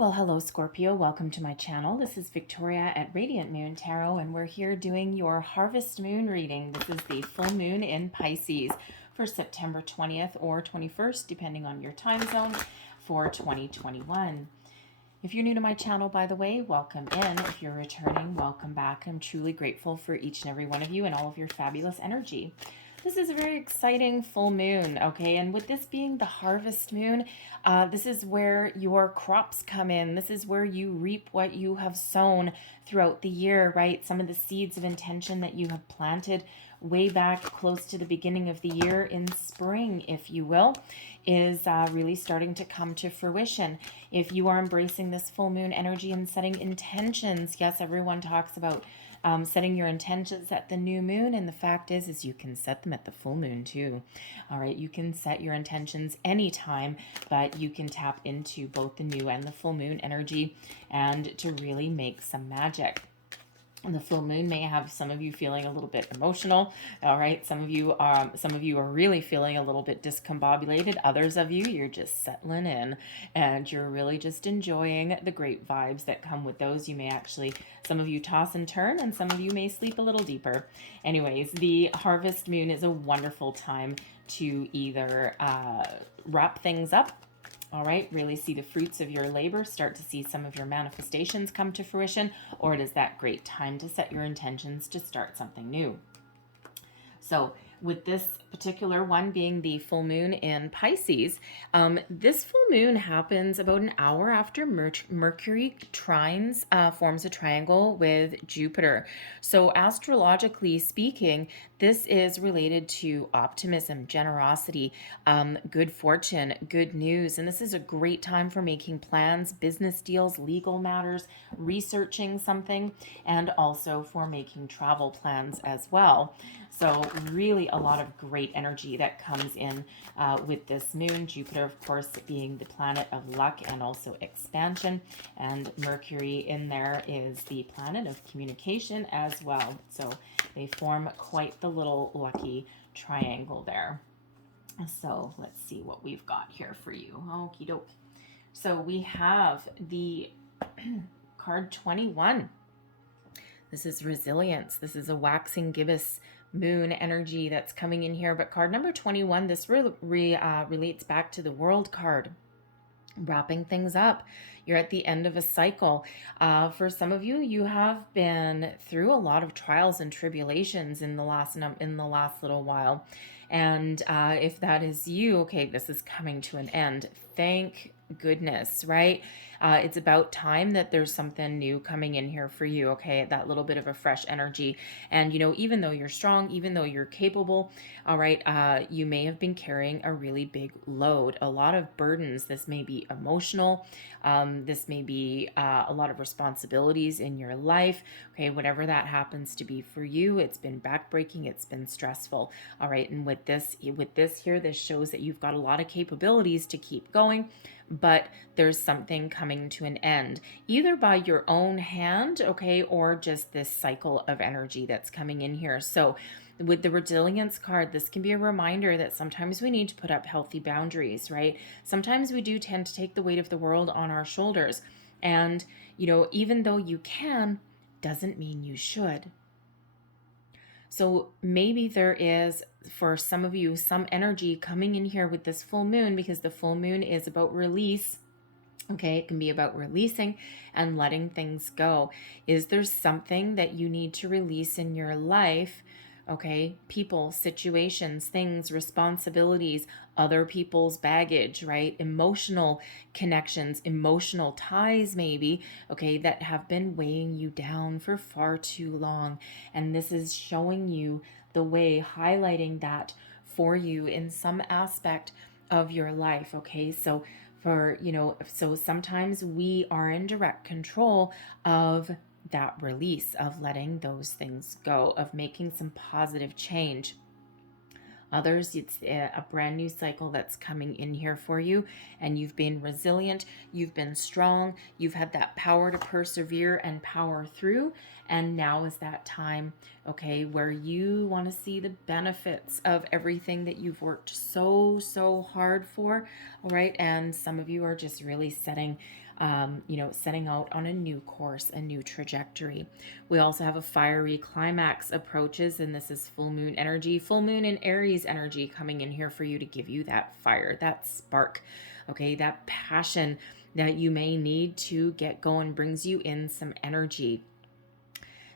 Well, hello Scorpio, welcome to my channel. This is Victoria at Radiant Moon Tarot, and we're here doing your Harvest Moon reading. This is the full moon in Pisces for September 20th or 21st, depending on your time zone, for 2021. If you're new to my channel, by the way, welcome in. If you're returning, welcome back. I'm truly grateful for each and every one of you and all of your fabulous energy. This is a very exciting full moon, okay? And with this being the harvest moon, this is where your crops come in. This is where you reap what you have sown throughout the year, right? Some of the seeds of intention that you have planted way back close to the beginning of the year in spring, if you will, is really starting to come to fruition. If you are embracing this full moon energy and setting intentions, yes, everyone talks about setting your intentions at the new moon, and the fact is you can set them at the full moon too. All right, you can set your intentions anytime, but you can tap into both the new and the full moon energy and to really make some magic. And the full moon may have some of you feeling a little bit emotional. All right, some of you are really feeling a little bit discombobulated. Others of you, you're just settling in and you're really just enjoying the great vibes that come with those. You may actually, some of you toss and turn, and some of you may sleep a little deeper. Anyways, the harvest moon is a wonderful time to either wrap things up. All right, really see the fruits of your labor, start to see some of your manifestations come to fruition, or it is that great time to set your intentions to start something new. So with this particular one being the full moon in Pisces, this full moon happens about an hour after Mercury forms a triangle with Jupiter. So astrologically speaking, this is related to optimism, generosity, good fortune, good news. And this is a great time for making plans, business deals, legal matters, researching something, and also for making travel plans as well. So really a lot of great energy that comes in with this moon. Jupiter, of course, being the planet of luck and also expansion. And Mercury in there is the planet of communication as well. So they form quite the little lucky triangle there. So let's see what we've got here for you. Okie doke. So we have the card 21. This is resilience. This is a waxing gibbous moon energy that's coming in here. But card number 21, this relates back to the world card. Wrapping things up. You're at the end of a cycle. For some of you, you have been through a lot of trials and tribulations in the last little while. And if that is you, okay, this is coming to an end. Thank goodness, right? It's about time that there's something new coming in here for you, okay? That little bit of a fresh energy. And, even though you're strong, even though you're capable, all right, you may have been carrying a really big load, a lot of burdens. This may be emotional. This may be a lot of responsibilities in your life, okay? Whatever that happens to be for you, it's been backbreaking, it's been stressful, all right? And with this here, this shows that you've got a lot of capabilities to keep going, but there's something coming to an end, either by your own hand, okay, or just this cycle of energy that's coming in here. So with the resilience card, this can be a reminder that sometimes we need to put up healthy boundaries, right? Sometimes we do tend to take the weight of the world on our shoulders. And, even though you can, doesn't mean you should. So maybe there is, for some of you, some energy coming in here with this full moon, because the full moon is about release. Okay, it can be about releasing and letting things go. Is there something that you need to release in your life? Okay, people, situations, things, responsibilities, other people's baggage, right? Emotional connections, emotional ties maybe, okay, that have been weighing you down for far too long. And this is showing you the way, highlighting that for you in some aspect of your life, okay? So so sometimes we are in direct control of that release, of letting those things go, of making some positive change. Others, it's a brand new cycle that's coming in here for you, and you've been resilient, you've been strong, you've had that power to persevere and power through, And now is that time, okay, where you want to see the benefits of everything that you've worked so hard for. All right. And some of you are just really setting setting out on a new course, a new trajectory. We also have a fiery climax approaches, and this is full moon energy, full moon and Aries energy coming in here for you to give you that fire, that spark, okay, that passion that you may need to get going, brings you in some energy.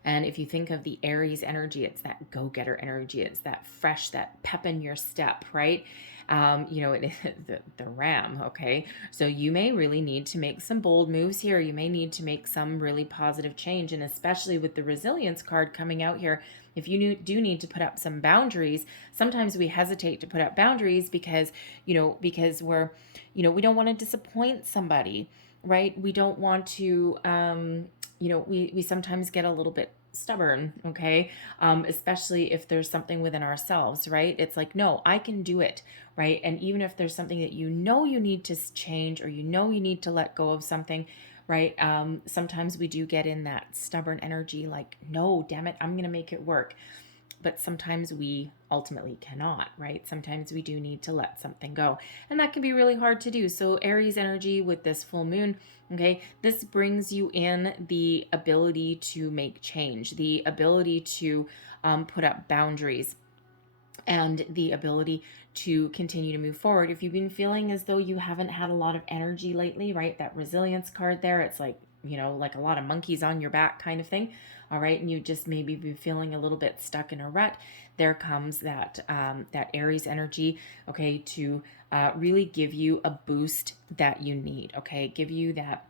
And if you think of the Aries energy, it's that go-getter energy. It's that fresh, that pep in your step, right? It is the ram, okay? So you may really need to make some bold moves here. You may need to make some really positive change. And especially with the resilience card coming out here, if you do need to put up some boundaries, sometimes we hesitate to put up boundaries because we're, we don't want to disappoint somebody, right? We don't want to, we sometimes get a little bit stubborn, okay? Especially if there's something within ourselves, right? It's like, no, I can do it, right? And even if there's something that you need to change, or you need to let go of something, right? Sometimes we do get in that stubborn energy, like, no, damn it, I'm going to make it work. But sometimes we ultimately cannot, right? Sometimes we do need to let something go. And that can be really hard to do. So Aries energy with this full moon, okay, this brings you in the ability to make change, the ability to put up boundaries, and the ability to continue to move forward. If you've been feeling as though you haven't had a lot of energy lately, right? That resilience card there, it's like, like a lot of monkeys on your back kind of thing. All right. And you just maybe be feeling a little bit stuck in a rut. There comes that Aries energy, okay, to really give you a boost that you need. Okay. Give you that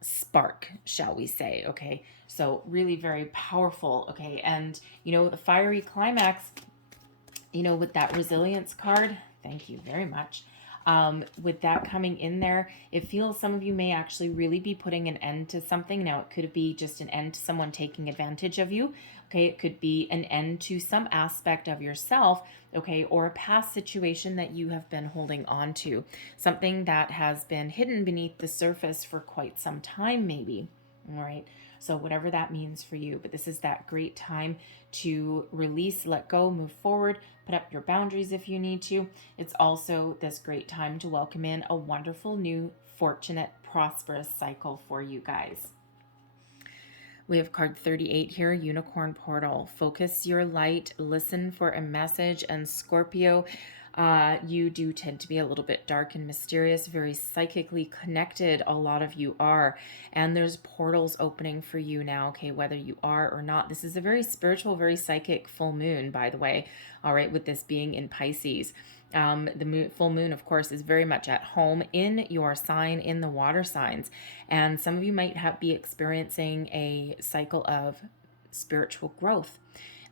spark, shall we say. Okay. So really very powerful. Okay. And, the fiery climax, with that resilience card, thank you very much. With that coming in there, it feels some of you may actually really be putting an end to something. Now, it could be just an end to someone taking advantage of you. Okay, it could be an end to some aspect of yourself, okay, or a past situation that you have been holding on to, something that has been hidden beneath the surface for quite some time, maybe. All right. So whatever that means for you, but this is that great time to release, let go, move forward, put up your boundaries if you need to. It's also this great time to welcome in a wonderful new, fortunate, prosperous cycle for you guys. We have card 38 here, Unicorn Portal. Focus your light, listen for a message. And Scorpio, you do tend to be a little bit dark and mysterious, very psychically connected. A lot of you are. And there's portals opening for you now, okay, whether you are or not. This is a very spiritual, very psychic full moon, by the way. All right, with this being in Pisces. The full moon, of course, is very much at home in your sign, in the water signs. And some of you might be experiencing a cycle of spiritual growth.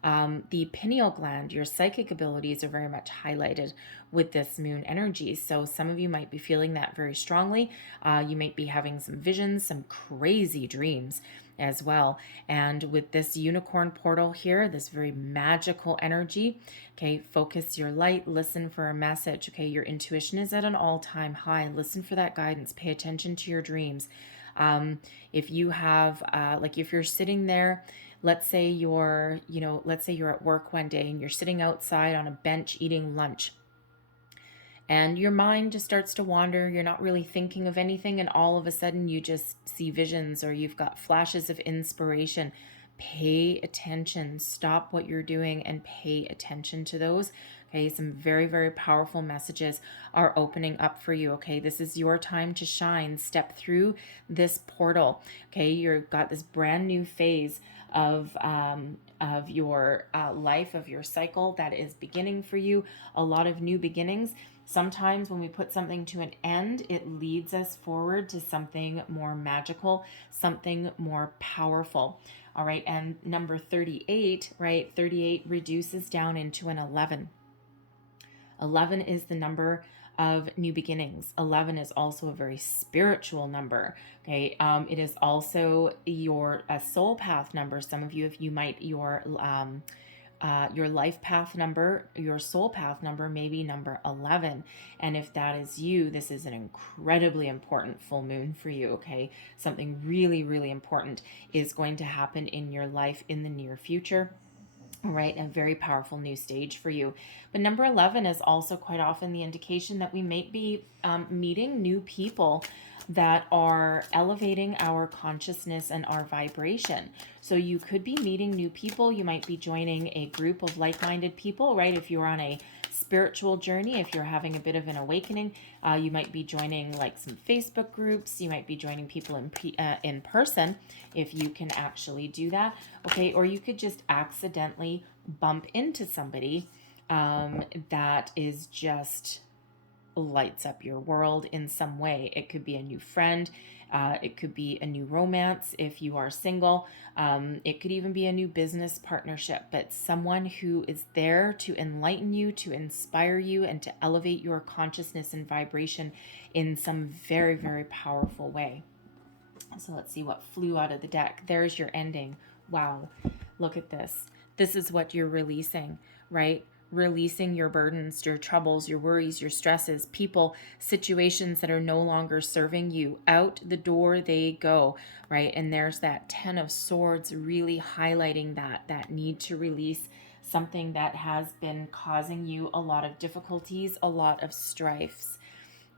The pineal gland, your psychic abilities are very much highlighted with this moon energy. So some of you might be feeling that very strongly. You might be having some visions, some crazy dreams as well. And with this unicorn portal here, this very magical energy, okay, focus your light, listen for a message. Okay, your intuition is at an all-time high. Listen for that guidance. Pay attention to your dreams. If you have, if you're sitting there, let's say you're at work one day and you're sitting outside on a bench eating lunch, and your mind just starts to wander. You're not really thinking of anything, and all of a sudden you just see visions, or you've got flashes of inspiration. Pay attention. Stop what you're doing and pay attention to those. Okay, some very, very powerful messages are opening up for you. Okay, this is your time to shine. Step through this portal. Okay, you've got this brand new phase of your life, of your cycle that is beginning for you. A lot of new beginnings. Sometimes when we put something to an end, it leads us forward to something more magical, something more powerful. All right, and number 38, right? 38 reduces down into an 11. 11 is the number of new beginnings. 11 is also a very spiritual number. Okay, it is also a soul path number. Some of you, if you might, your your life path number, your soul path number may be number 11. And if that is you, this is an incredibly important full moon for you, okay? Something really, really important is going to happen in your life in the near future. All right, a very powerful new stage for you. But number 11 is also quite often the indication that we may be meeting new people that are elevating our consciousness and our vibration. So you could be meeting new people. You might be joining a group of like-minded people, right? If you're on a spiritual journey, if you're having a bit of an awakening, you might be joining like some Facebook groups. You might be joining people in person if you can actually do that, okay? Or you could just accidentally bump into somebody that is just lights up your world in some way. It could be a new friend. It could be a new romance if you are single. It could even be a new business partnership, but someone who is there to enlighten you, to inspire you, and to elevate your consciousness and vibration in some very, very powerful way. So let's see what flew out of the deck. There's your ending. Wow. Look at this. This is what you're releasing, right? Releasing your burdens, your troubles, your worries, your stresses, people, situations that are no longer serving you. Out the door they go, right? And there's that 10 of Swords really highlighting that need to release something that has been causing you a lot of difficulties, a lot of strifes.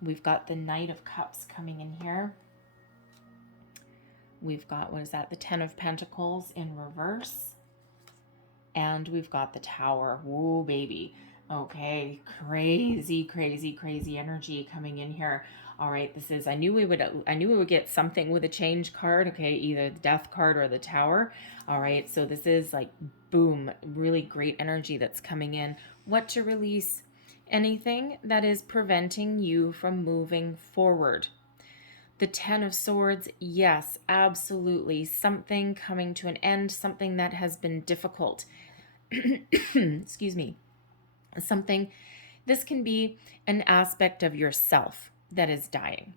We've got the Knight of Cups coming in here. We've got, what is that? The 10 of Pentacles in reverse. And we've got the Tower. Whoa, baby. Okay, crazy, crazy, crazy energy coming in here. All right, this is, I knew we would get something with a change card, okay, either the Death card or the Tower. All right, so this is like, boom, really great energy that's coming in. What to release? Anything that is preventing you from moving forward. The 10 of Swords, yes, absolutely. Something coming to an end, something that has been difficult. Excuse me. Something, this can be an aspect of yourself that is dying,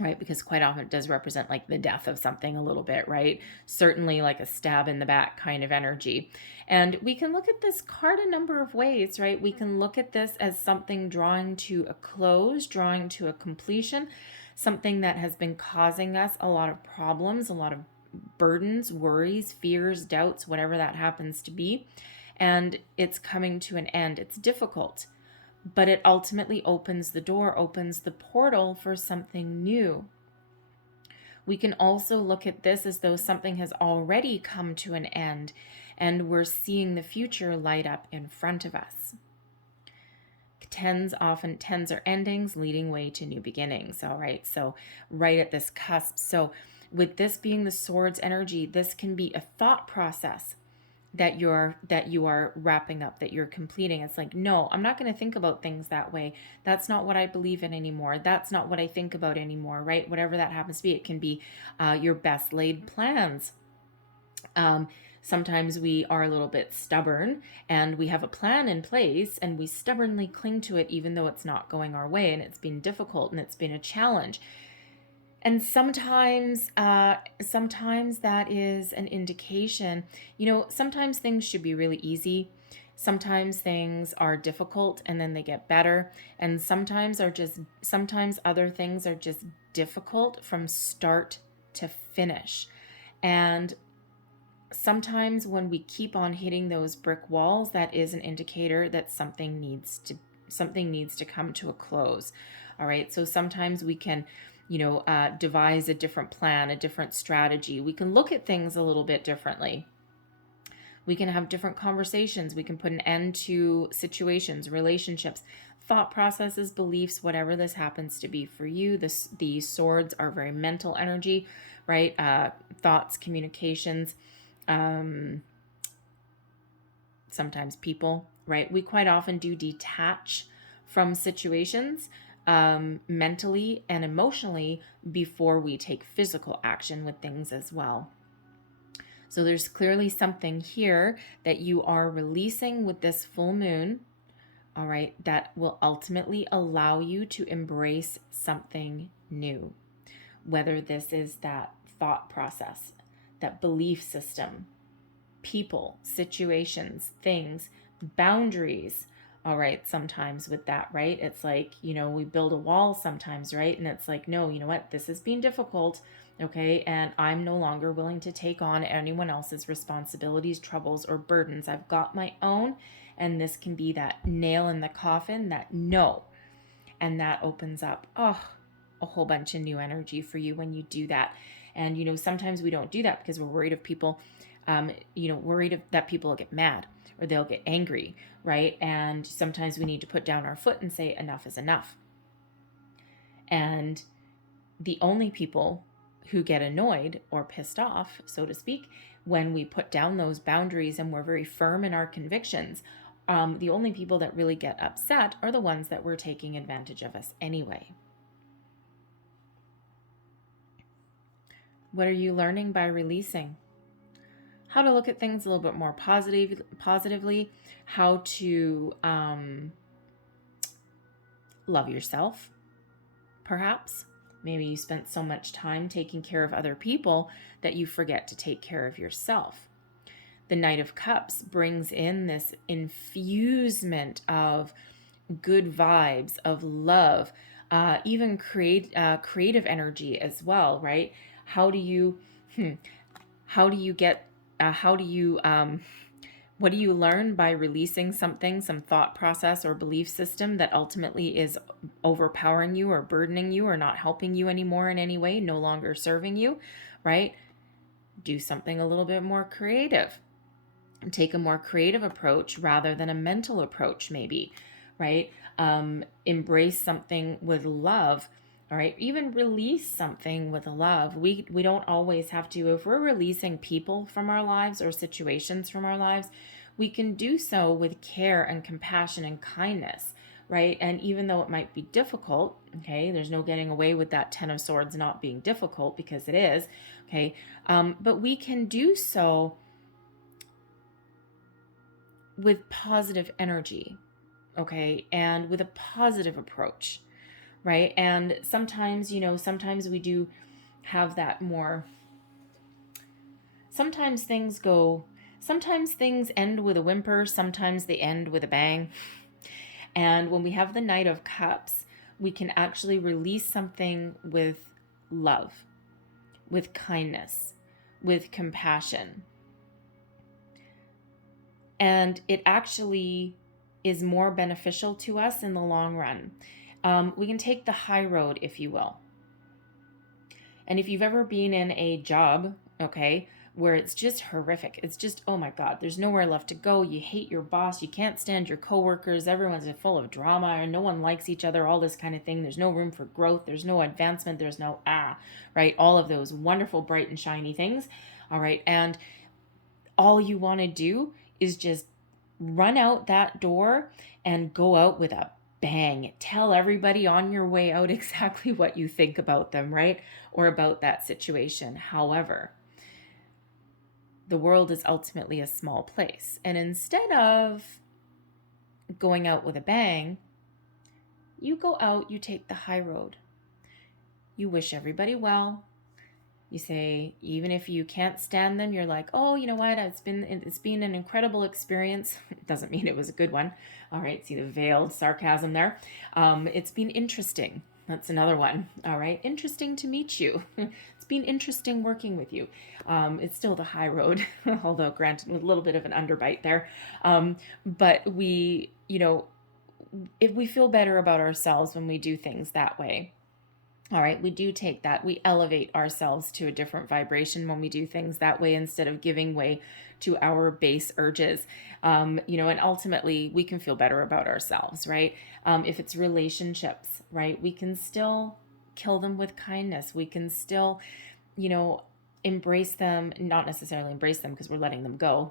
right? Because quite often it does represent like the death of something a little bit, right? Certainly like a stab in the back kind of energy. And we can look at this card a number of ways, right? We can look at this as something drawing to a close, drawing to a completion, something that has been causing us a lot of problems, a lot of burdens, worries, fears, doubts, whatever that happens to be. And it's coming to an end. It's difficult, but it ultimately opens the door, opens the portal for something new. We can also look at this as though something has already come to an end and we're seeing the future light up in front of us. Tens are endings leading way to new beginnings. All right. So right at this cusp. So with this being the Swords energy, this can be a thought process that you are wrapping up, that you're completing. It's like, no, I'm not going to think about things that way. That's not what I believe in anymore. That's not what I think about anymore, right? Whatever that happens to be. It can be your best laid plans. Sometimes we are a little bit stubborn and we have a plan in place and we stubbornly cling to it even though it's not going our way and it's been difficult and it's been a challenge. And sometimes that is an indication, sometimes things should be really easy. Sometimes things are difficult and then they get better. And sometimes other things are just difficult from start to finish. And sometimes when we keep on hitting those brick walls, that is an indicator that something needs to come to a close. All right. So sometimes we can devise a different plan, a different strategy. We can look at things a little bit differently. We can have different conversations. We can put an end to situations, relationships, thought processes, beliefs, whatever this happens to be for you. The Swords are very mental energy, right? Thoughts, communications, sometimes people, right? We quite often do detach from situations mentally and emotionally before we take physical action with things as well. So there's clearly something here that you are releasing with this full moon, all right, that will ultimately allow you to embrace something new, whether this is that thought process, that belief system, people, situations, things, boundaries. All right, sometimes with that, right? It's like, we build a wall sometimes, right? And it's like, no, you know what? This has been difficult, okay? And I'm no longer willing to take on anyone else's responsibilities, troubles, or burdens. I've got my own, and this can be that nail in the coffin, that no. And that opens up, a whole bunch of new energy for you when you do that. And, sometimes we don't do that because we're worried of people, that people will get mad or they'll get angry, right? And sometimes we need to put down our foot and say, enough is enough. And the only people who get annoyed or pissed off, so to speak, when we put down those boundaries and we're very firm in our convictions, the only people that really get upset are the ones that were taking advantage of us anyway. What are you learning by releasing? How to look at things a little bit more positively, how to love yourself, perhaps. Maybe you spent so much time taking care of other people that you forget to take care of yourself. The Knight of Cups brings in this infusement of good vibes, of love, even creative energy as well, right? What do you learn by releasing something, some thought process or belief system that ultimately is overpowering you or burdening you or not helping you anymore in any way, no longer serving you, right? Do something a little bit more creative. Take a more creative approach rather than a mental approach, maybe, right? Embrace something with love. All right, even release something with love. We don't always have to, if we're releasing people from our lives or situations from our lives, we can do so with care and compassion and kindness, right? And even though it might be difficult, okay, there's no getting away with that Ten of Swords not being difficult, because it is, okay, but we can do so with positive energy, okay, and with a positive approach, right? And sometimes, sometimes we do have that more, sometimes things end with a whimper, sometimes they end with a bang. And when we have the Knight of Cups, we can actually release something with love, with kindness, with compassion. And it actually is more beneficial to us in the long run. We can take the high road, if you will. And if you've ever been in a job, okay, where it's just horrific, it's just, oh my God, there's nowhere left to go. You hate your boss. You can't stand your coworkers. Everyone's full of drama and no one likes each other, all this kind of thing. There's no room for growth. There's no advancement. There's no, right? All of those wonderful, bright and shiny things. All right. And all you want to do is just run out that door and go out with a bang. Tell everybody on your way out exactly what you think about them, right? Or about that situation. However, the world is ultimately a small place. And instead of going out with a bang, you go out, you take the high road. You wish everybody well. You say, even if you can't stand them, you're like, oh, you know what? It's been an incredible experience. It doesn't mean it was a good one. All right. See the veiled sarcasm there. It's been interesting. That's another one. All right. Interesting to meet you. It's been interesting working with you. It's still the high road, although granted with a little bit of an underbite there. But we, if we feel better about ourselves when we do things that way. All right, we do take that. We elevate ourselves to a different vibration when we do things that way instead of giving way to our base urges. And ultimately we can feel better about ourselves, right? If it's relationships, right, we can still kill them with kindness. We can still, embrace them, not necessarily embrace them because we're letting them go.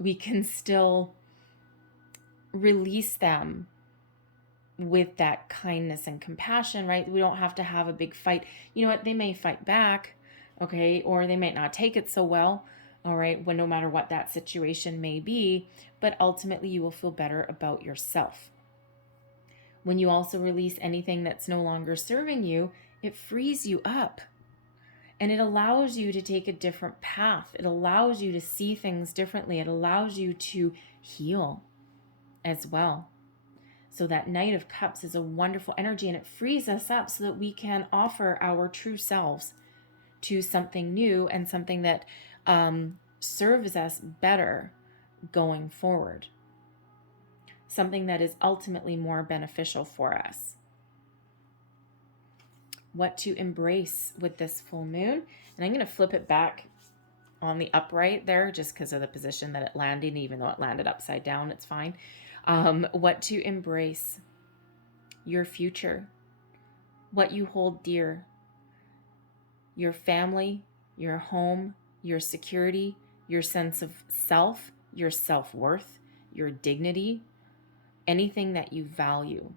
We can still release them with that kindness and compassion, right? We don't have to have a big fight. You know what? They may fight back, okay? Or they might not take it so well, all right? When no matter what that situation may be, but ultimately you will feel better about yourself. When you also release anything that's no longer serving you, it frees you up. And it allows you to take a different path. It allows you to see things differently. It allows you to heal as well. So that Knight of Cups is a wonderful energy, and it frees us up so that we can offer our true selves to something new and something that serves us better going forward. Something that is ultimately more beneficial for us. What to embrace with this full moon. And I'm going to flip it back on the upright there just because of the position that it landed, even though it landed upside down, it's fine. What to embrace. Your future. What you hold dear. Your family, your home, your security, your sense of self, your self-worth, your dignity, anything that you value.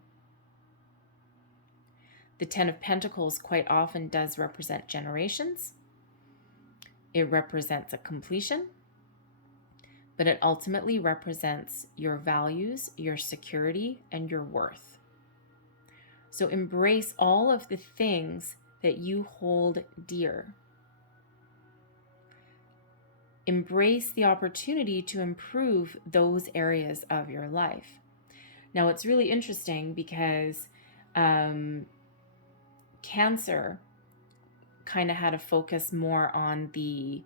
The Ten of Pentacles quite often does represent generations. It represents a completion, but it ultimately represents your values, your security, and your worth. So embrace all of the things that you hold dear. Embrace the opportunity to improve those areas of your life. Now, it's really interesting because Cancer kind of had a focus more on the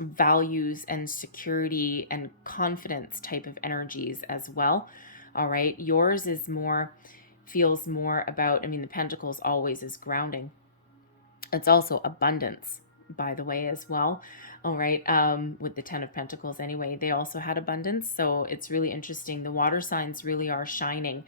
values and security and confidence type of energies as well. All right. Yours is more, feels more about, I mean, the Pentacles always is grounding. It's also abundance, by the way, as well. All right. With the Ten of Pentacles anyway, they also had abundance. So it's really interesting. The water signs really are shining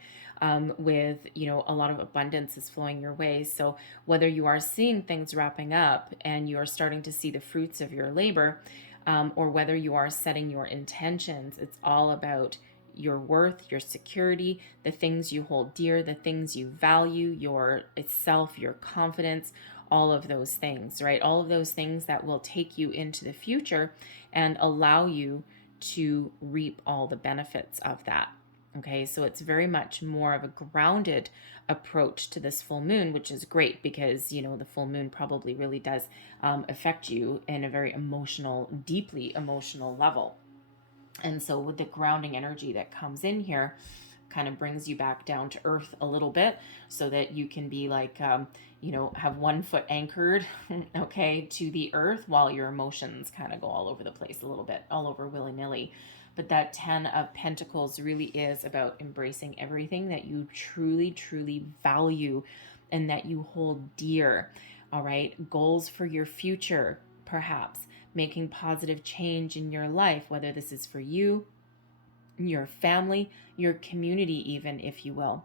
with, you know, a lot of abundance is flowing your way. So whether you are seeing things wrapping up and you are starting to see the fruits of your labor, or whether you are setting your intentions, it's all about your worth, your security, the things you hold dear, the things you value, your self, your confidence, all of those things, right? All of those things that will take you into the future and allow you to reap all the benefits of that. Okay, so it's very much more of a grounded approach to this full moon, which is great because, you know, the full moon probably really does affect you in a very emotional, deeply emotional level. And so with the grounding energy that comes in here, kind of brings you back down to earth a little bit so that you can be like, you know, have one foot anchored, okay, to the earth while your emotions kind of go all over the place a little bit, all over willy-nilly. But that 10 of Pentacles really is about embracing everything that you truly, truly value and that you hold dear. All right. Goals for your future, perhaps making positive change in your life, whether this is for you, your family, your community, even, if you will.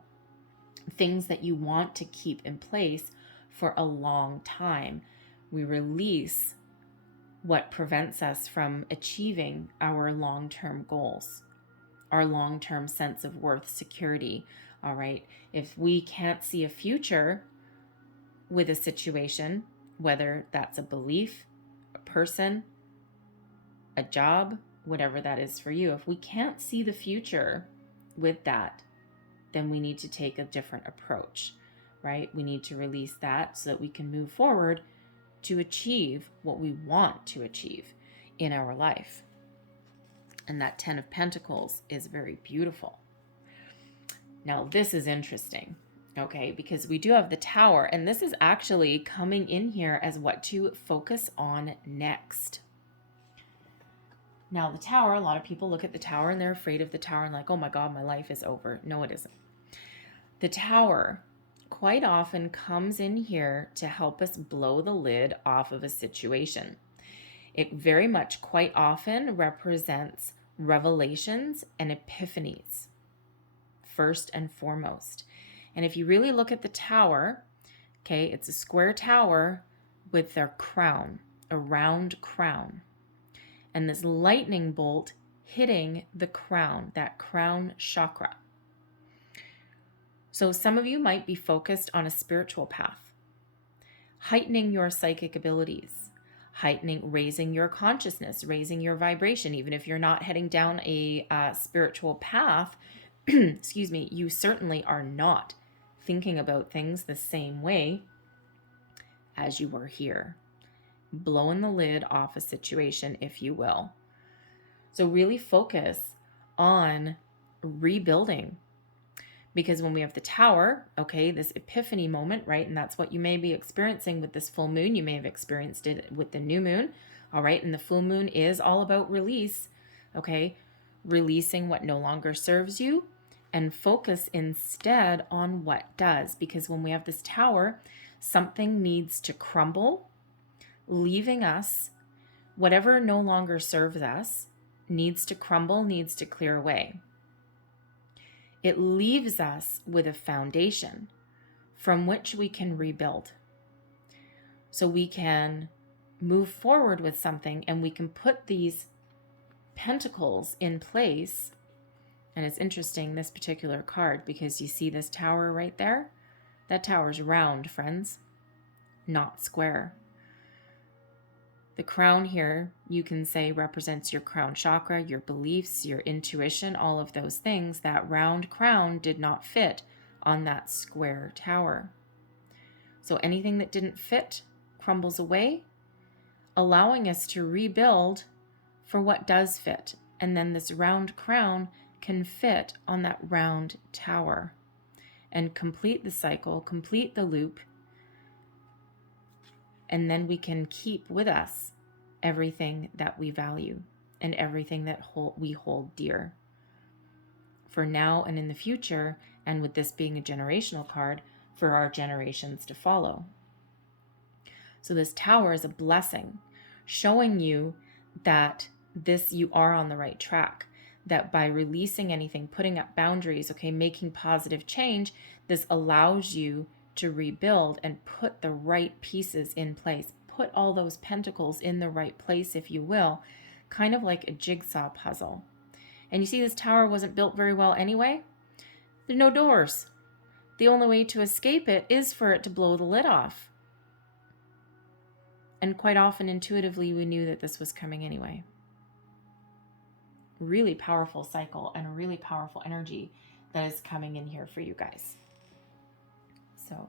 Things that you want to keep in place for a long time. We release what prevents us from achieving our long-term goals, our long-term sense of worth, security. All right. If we can't see a future with a situation, whether that's a belief, a person, a job, whatever that is for you, if we can't see the future with that, then we need to take a different approach, right? We need to release that so that we can move forward to achieve what we want to achieve in our life. And that 10 of Pentacles is very beautiful. Now, this is interesting, okay, because we do have the Tower, and this is actually coming in here as what to focus on next. Now, the Tower, a lot of people look at the Tower and they're afraid of the Tower and like, oh my God, my life is over. No, it isn't. The Tower quite often comes in here to help us blow the lid off of a situation. It very much quite often represents revelations and epiphanies, first and foremost. And if you really look at the Tower, okay, it's a square tower with their crown, a round crown. And this lightning bolt hitting the crown, that crown chakra. So some of you might be focused on a spiritual path, heightening your psychic abilities, raising your consciousness, raising your vibration. Even if you're not heading down a spiritual path, excuse me, you certainly are not thinking about things the same way as you were here, blowing the lid off a situation, if you will. So really focus on rebuilding, because when we have the Tower, okay, this epiphany moment, right? And that's what you may be experiencing with this full moon. You may have experienced it with the new moon, all right? And the full moon is all about release, okay? Releasing what no longer serves you and focus instead on what does. Because when we have this Tower, something needs to crumble, leaving us, whatever no longer serves us needs to crumble, needs to clear away. It leaves us with a foundation from which we can rebuild. So we can move forward with something, and we can put these pentacles in place. And it's interesting, this particular card, because you see this Tower right there? That tower's round, friends, not square. The crown here, you can say, represents your crown chakra, your beliefs, your intuition, all of those things. That round crown did not fit on that square tower. So anything that didn't fit crumbles away, allowing us to rebuild for what does fit. And then this round crown can fit on that round tower and complete the cycle, complete the loop. And then we can keep with us everything that we value and everything that we hold dear for now and in the future. And with this being a generational card, for our generations to follow. So this Tower is a blessing, showing you that you are on the right track, that by releasing anything, putting up boundaries, okay, making positive change, this allows you to rebuild and put the right pieces in place, put all those pentacles in the right place, if you will, kind of like a jigsaw puzzle. And you see this Tower wasn't built very well anyway. There's no doors. The only way to escape it is for it to blow the lid off. And quite often, intuitively, we knew that this was coming anyway. Really powerful cycle and a really powerful energy that is coming in here for you guys. So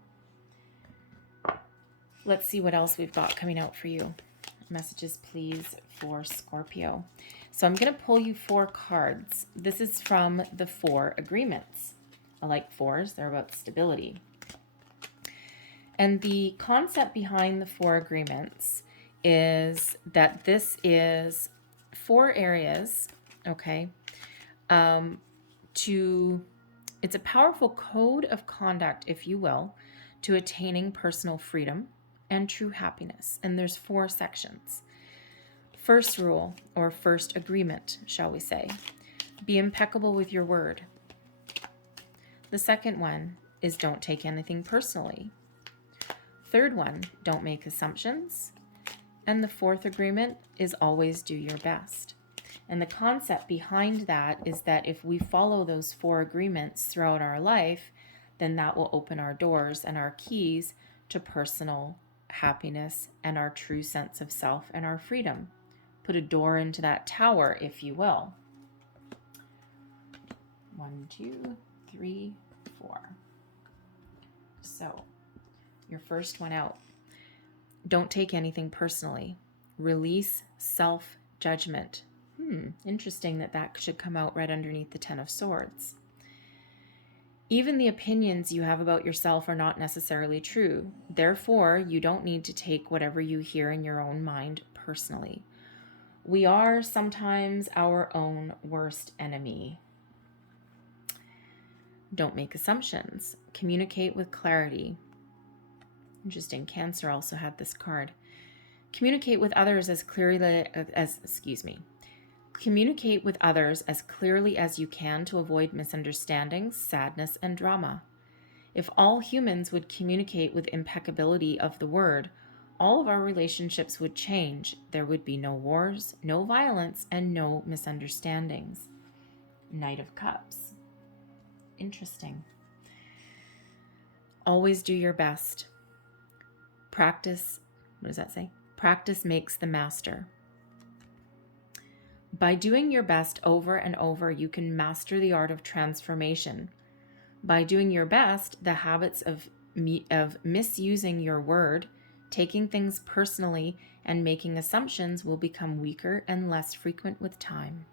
let's see what else we've got coming out for you. Messages, please, for Scorpio. So I'm going to pull you 4 cards. This is from the 4 agreements. I like 4s. They're about stability. And the concept behind the 4 agreements is that this is 4 areas, okay, it's a powerful code of conduct, if you will, to attaining personal freedom and true happiness. And there's 4 sections. First rule, or first agreement, shall we say, be impeccable with your word. The second one is don't take anything personally. Third one, don't make assumptions. And the 4th agreement is always do your best. And the concept behind that is that if we follow those 4 agreements throughout our life, then that will open our doors and our keys to personal happiness and our true sense of self and our freedom. Put a door into that tower, if you will. 1, 2, 3, 4. So, your first one out. Don't take anything personally. Release self-judgment. Interesting that should come out right underneath the 10 of Swords. Even the opinions you have about yourself are not necessarily true. Therefore, you don't need to take whatever you hear in your own mind personally. We are sometimes our own worst enemy. Don't make assumptions. Communicate with clarity. Interesting. Cancer also had this card. Communicate with others as clearly Communicate with others as clearly as you can to avoid misunderstandings, sadness, and drama. If all humans would communicate with impeccability of the word, all of our relationships would change. There would be no wars, no violence, and no misunderstandings. Knight of Cups. Interesting. Always do your best. Practice, what does that say? Practice makes the master. By doing your best over and over, you can master the art of transformation. By doing your best, the habits of misusing your word Taking things personally and making assumptions will become weaker and less frequent with time.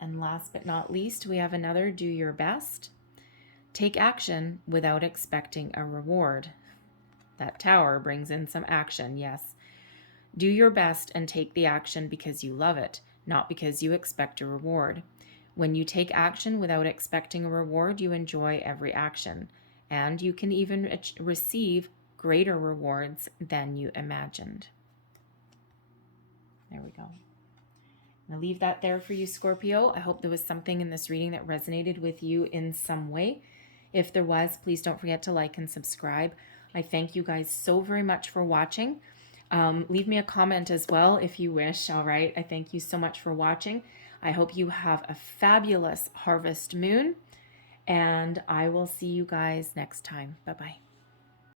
And last but not least, we have another do your best. Take action without expecting a reward. That Tower brings in some action, yes. Do your best and take the action because you love it, not because you expect a reward. When you take action without expecting a reward, you enjoy every action, and you can even receive greater rewards than you imagined. There we go. I'll leave that there for you, Scorpio. I hope there was something in this reading that resonated with you in some way. If there was, please don't forget to like and subscribe. I thank you guys so very much for watching. Leave me a comment as well if you wish. All right. I thank you so much for watching. I hope you have a fabulous harvest moon, and I will see you guys next time. Bye-bye.